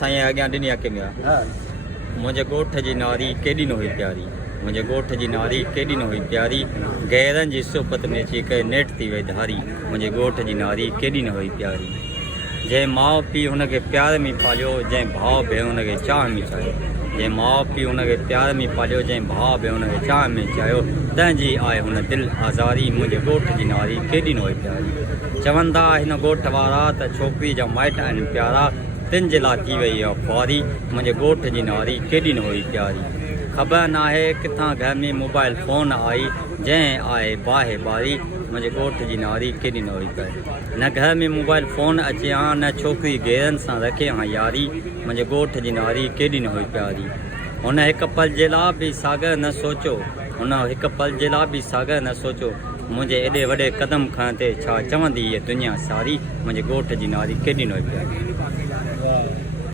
साईं अॻियां ॾिनी अखियुनि खां मुंहिंजे ॻोठ जी नारी केॾी न हुई प्यारी मुंहिंजे ॻोठ जी नारी केॾी न हुई प्यारी गैरनि जी सोबत में अची करे नेठि थी वई धारी मुंहिंजे ॻोठ जी नारी केॾी न हुई प्यारी जंहिं माउ पीउ हुनखे प्यार में पालियो जंहिं भाउ भेण हुनखे चाह में चाहियो जंहिं माउ पीउ हुनखे प्यार में पालियो जंहिं भाउ भेण हुनखे चाह में चाहियो तंहिंजी आहे हुन दिलि आज़ारी मुंहिंजे ॻोठ जी नारी केॾी न हुई प्यारी चवंदा हिन ॻोठ वारा त छोकिरी जा माइट आहिनि प्यारा तिन जे लाइ थी वई आहे ख्वारी मुंहिंजे ॻोठ जी नारी केॾी न हुई प्यारी ख़बर नाहे किथां घर में मोबाइल फ़ोन आई जंहिं आहे बाहि ॿारी मुंहिंजे ॻोठ जी नारी केॾी न हुई प्यारी न घर में मोबाइल फ़ोन अचे हा न छोकिरी गेरनि सां रखे हा यारी मुंहिंजे ॻोठ जी नारी केॾी न हुई प्यारी हुन हिकु पल जे लाइ बि सागर न सोचियो हुन हिकु पल जे लाइ बि सागर न सोचियो मुंहिंजे एॾे वॾे क़दम खण ते छा चवंदी हीअ दुनिया सारी मुंहिंजे ॻोठ जी नारी केॾी न हुई प्यारी